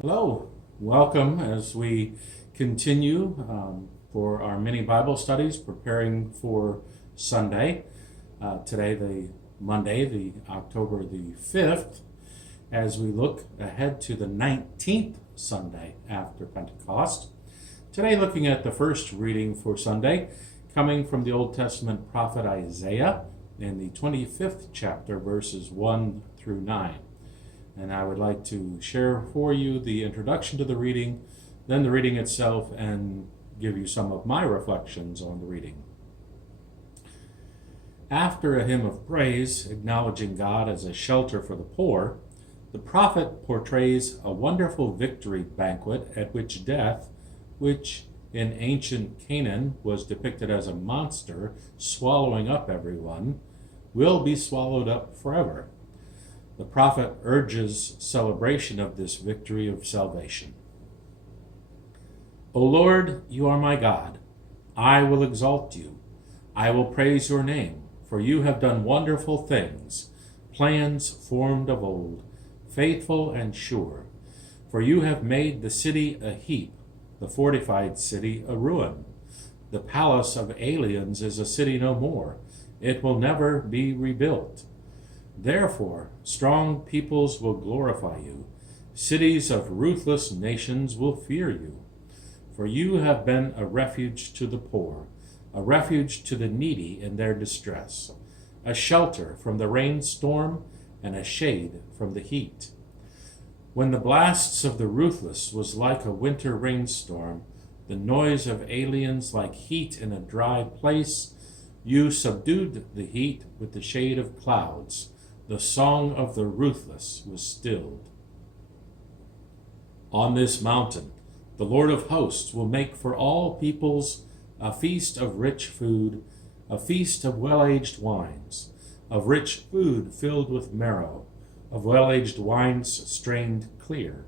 Hello, welcome as we continue for our mini Bible studies, preparing for Sunday. Today, Monday, the October the 5th, as we look ahead to the 19th Sunday after Pentecost. Today, looking at the first reading for Sunday, coming from the Old Testament prophet Isaiah in the 25th chapter, verses 1 through 9. And I would like to share for you the introduction to the reading, then the reading itself, and give you some of my reflections on the reading. After a hymn of praise, acknowledging God as a shelter for the poor, the prophet portrays a wonderful victory banquet at which death, which in ancient Canaan was depicted as a monster swallowing up everyone, will be swallowed up forever. The prophet urges celebration of this victory of salvation. O Lord, you are my God. I will exalt you. I will praise your name, for you have done wonderful things, plans formed of old, faithful and sure. For you have made the city a heap, the fortified city a ruin. The palace of aliens is a city no more. It will never be rebuilt. Therefore, strong peoples will glorify you. Cities of ruthless nations will fear you. For you have been a refuge to the poor, a refuge to the needy in their distress, a shelter from the rainstorm and a shade from the heat. When the blasts of the ruthless was like a winter rainstorm, the noise of aliens like heat in a dry place, you subdued the heat with the shade of clouds. The song of the ruthless was stilled. On this mountain, the Lord of hosts will make for all peoples a feast of rich food, a feast of well-aged wines, of rich food filled with marrow, of well-aged wines strained clear.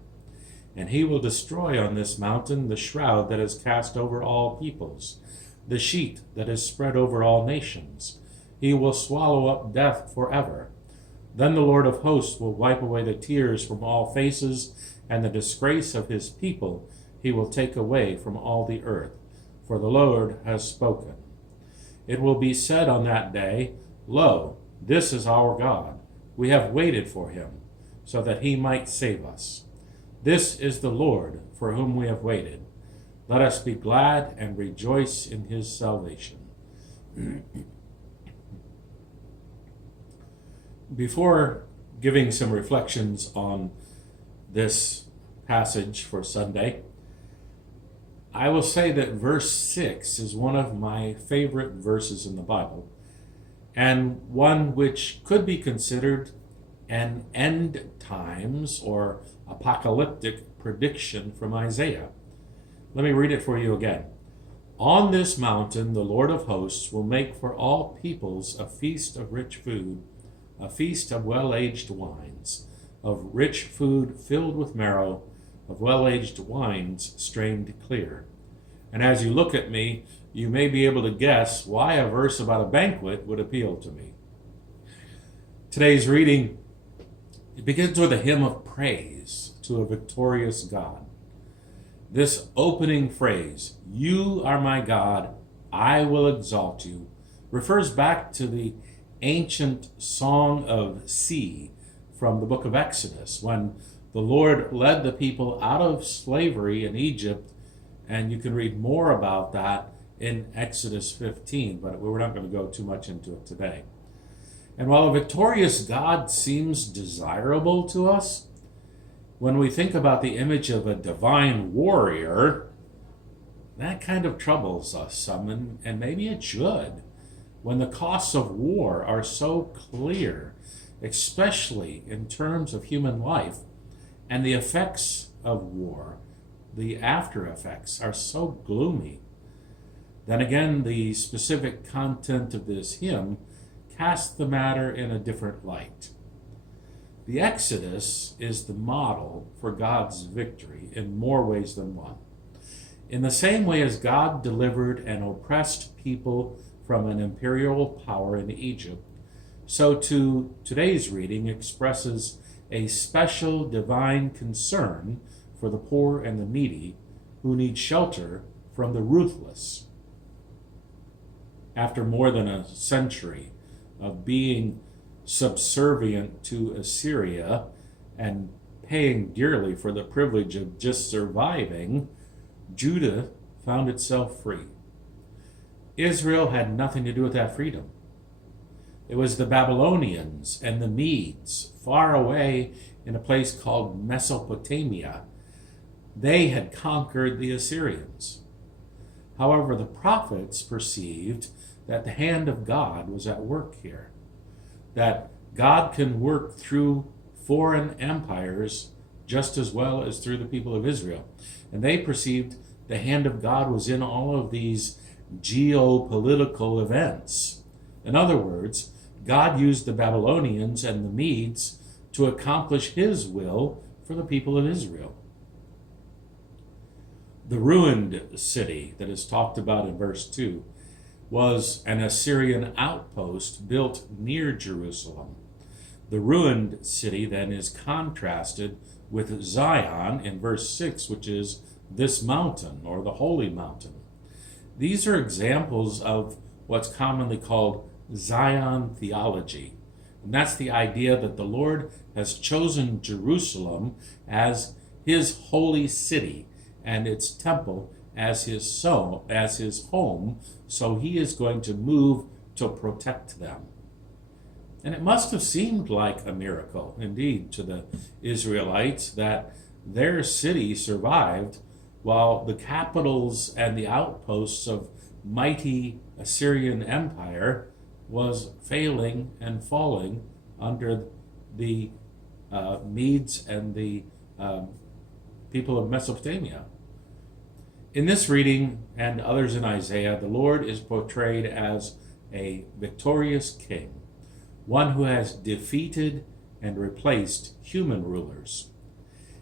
And he will destroy on this mountain the shroud that is cast over all peoples, the sheet that is spread over all nations. He will swallow up death forever. Then the Lord of hosts will wipe away the tears from all faces, and the disgrace of his people he will take away from all the earth, for the Lord has spoken. It will be said on that day, Lo, this is our God. We have waited for him, so that he might save us. This is the Lord, for whom we have waited. Let us be glad and rejoice in his salvation. Before giving some reflections on this passage for Sunday, I will say that verse 6 is one of my favorite verses in the Bible, and one which could be considered an end times or apocalyptic prediction from Isaiah. Let me read it for you again. On this mountain the Lord of hosts will make for all peoples a feast of rich food, a feast of well-aged wines, of rich food filled with marrow, of well-aged wines strained clear. And as you look at me, you may be able to guess why a verse about a banquet would appeal to me. Today's reading, it begins with a hymn of praise to a victorious God. This opening phrase, "You are my God, I will exalt you," refers back to the ancient Song of Sea from the book of Exodus, when the Lord led the people out of slavery in Egypt, and you can read more about that in Exodus 15, but we're not going to go too much into it today. And while a victorious God seems desirable to us, when we think about the image of a divine warrior, that kind of troubles us some, and maybe it should. When the costs of war are so clear, especially in terms of human life, and the effects of war, the after effects, are so gloomy, then again the specific content of this hymn casts the matter in a different light. The Exodus is the model for God's victory in more ways than one. In the same way as God delivered an oppressed people from an imperial power in Egypt, so too today's reading expresses a special divine concern for the poor and the needy who need shelter from the ruthless. After more than a century of being subservient to Assyria and paying dearly for the privilege of just surviving, Judah found itself free. Israel had nothing to do with that freedom. It was the Babylonians and the Medes, far away in a place called Mesopotamia. They had conquered the Assyrians. However, the prophets perceived that the hand of God was at work here, that God can work through foreign empires just as well as through the people of Israel. And they perceived the hand of God was in all of these geopolitical events. In other words, God used the Babylonians and the Medes to accomplish his will for the people of Israel. The ruined city that is talked about in verse 2 was an Assyrian outpost built near Jerusalem. The ruined city then is contrasted with Zion in verse 6, which is this mountain or the holy mountain. These are examples of what's commonly called Zion theology. And that's the idea that the Lord has chosen Jerusalem as his holy city and its temple as his home, so he is going to move to protect them. And it must have seemed like a miracle, indeed, to the Israelites that their city survived while the capitals and the outposts of mighty Assyrian Empire was failing and falling under the Medes and the people of Mesopotamia. In this reading and others in Isaiah, the Lord is portrayed as a victorious king, one who has defeated and replaced human rulers.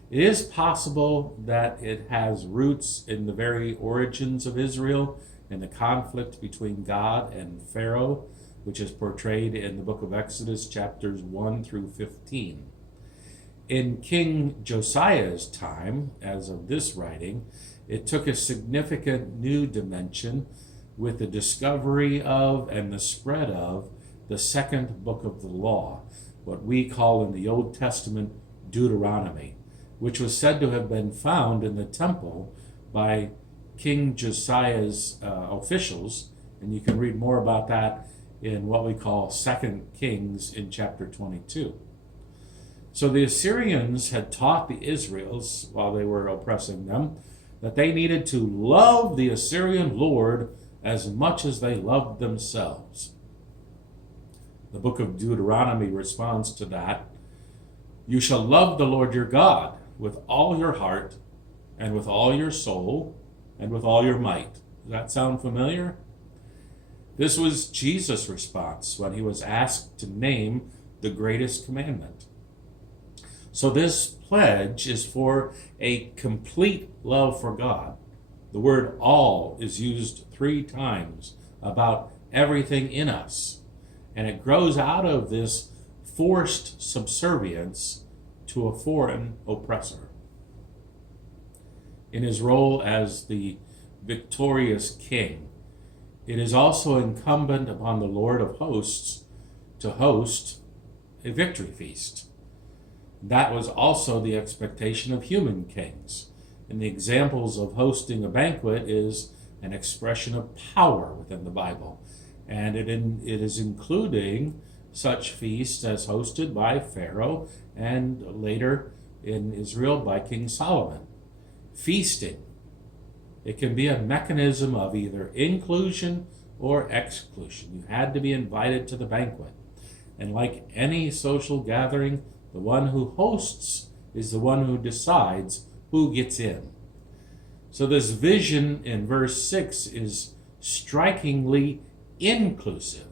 It is possible that it has roots in the very origins of Israel and the conflict between God and Pharaoh, which is portrayed in the book of Exodus, chapters 1 through 15. In King Josiah's time, as of this writing, it took a significant new dimension with the discovery of and the spread of the second book of the law, what we call in the Old Testament Deuteronomy, which was said to have been found in the temple by King Josiah's officials, and you can read more about that in what we call 2 Kings in chapter 22. So the Assyrians had taught the Israelites, while they were oppressing them, that they needed to love the Assyrian Lord as much as they loved themselves. The book of Deuteronomy responds to that. You shall love the Lord your God with all your heart and with all your soul and with all your might. Does that sound familiar? This was Jesus' response when he was asked to name the greatest commandment. So this pledge is for a complete love for God. The word all is used 3 times about everything in us. And it grows out of this forced subservience to a foreign oppressor. In his role as the victorious king, it is also incumbent upon the Lord of hosts to host a victory feast. That was also the expectation of human kings. And the examples of hosting a banquet is an expression of power within the Bible. And it is including such feasts as hosted by Pharaoh and later in Israel by King Solomon. Feasting. It can be a mechanism of either inclusion or exclusion. You had to be invited to the banquet. And like any social gathering, the one who hosts is the one who decides who gets in. So this vision in verse 6 is strikingly inclusive.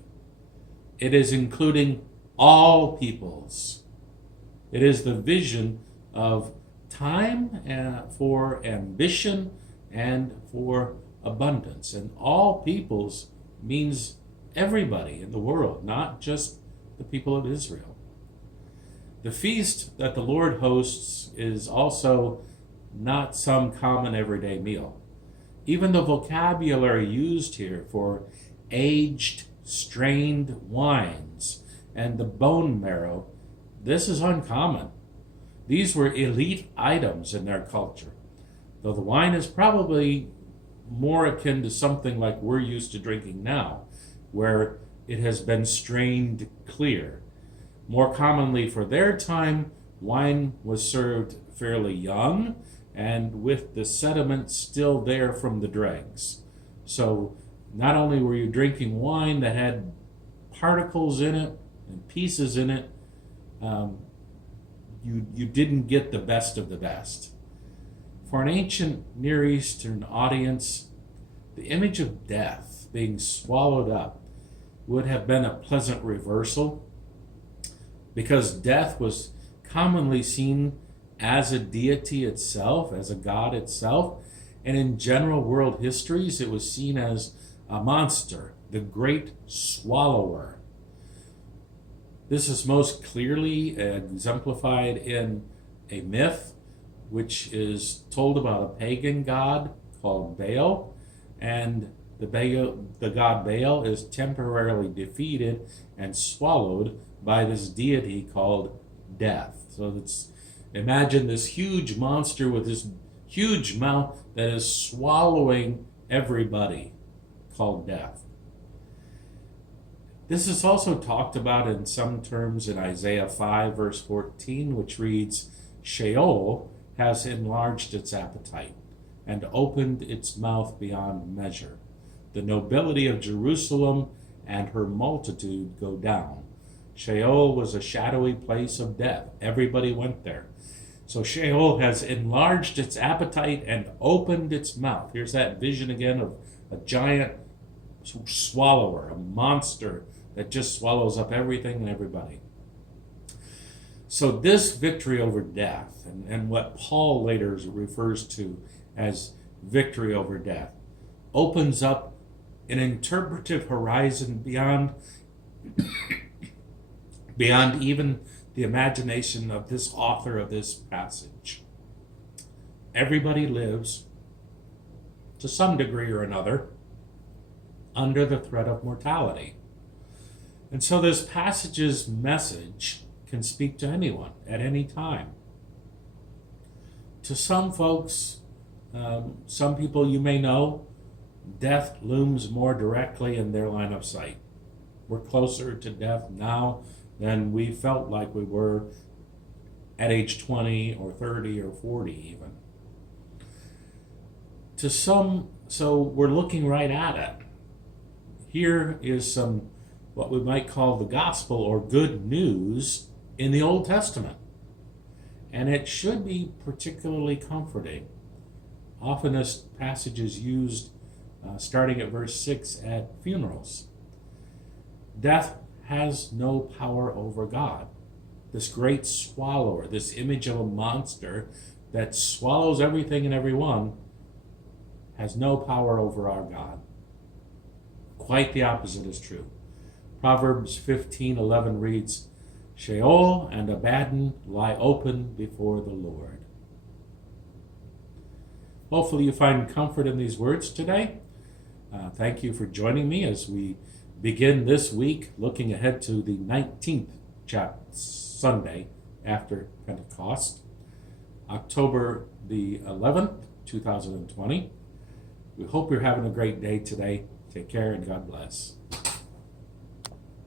It is including all peoples. It is the vision of time for ambition and for abundance. And all peoples means everybody in the world, not just the people of Israel. The feast that the Lord hosts is also not some common everyday meal. Even the vocabulary used here for aged, strained wines and the bone marrow, this is uncommon. These were elite items in their culture, though the wine is probably more akin to something like we're used to drinking now, where it has been strained clear. More commonly for their time, wine was served fairly young and with the sediment still there from the dregs. So not only were you drinking wine that had particles in it and pieces in it, you didn't get the best of the best. For an ancient Near Eastern audience, the image of death being swallowed up would have been a pleasant reversal, because death was commonly seen as a deity itself, as a god itself, and in general world histories it was seen as a monster, the great swallower. This is most clearly exemplified in a myth which is told about a pagan god called Baal, and the god Baal is temporarily defeated and swallowed by this deity called Death. So imagine this huge monster with this huge mouth that is swallowing everybody, called Death. This is also talked about in some terms in Isaiah 5 verse 14, which reads, Sheol has enlarged its appetite and opened its mouth beyond measure. The nobility of Jerusalem and her multitude go down. Sheol was a shadowy place of death. Everybody went there. So Sheol has enlarged its appetite and opened its mouth. Here's that vision again of a giant swallower, a monster that just swallows up everything and everybody. So this victory over death, and what Paul later refers to as victory over death, opens up an interpretive horizon beyond even the imagination of this author of this passage. Everybody lives, to some degree or another, under the threat of mortality. And so this passage's message can speak to anyone at any time. To some folks, some people you may know, death looms more directly in their line of sight. We're closer to death now than we felt like we were at age 20 or 30 or 40 even. To some, so we're looking right at it. Here is some, what we might call the gospel or good news in the Old Testament. And it should be particularly comforting. Often this passage is used starting at verse 6 at funerals. Death has no power over God. This great swallower, this image of a monster that swallows everything and everyone, has no power over our God. Quite the opposite is true. Proverbs 15:11 reads, Sheol and Abaddon lie open before the Lord. Hopefully you find comfort in these words today. Thank you for joining me as we begin this week looking ahead to the 19th Sunday after Pentecost, October the 11th, 2020. We hope you're having a great day today. Take care and God bless.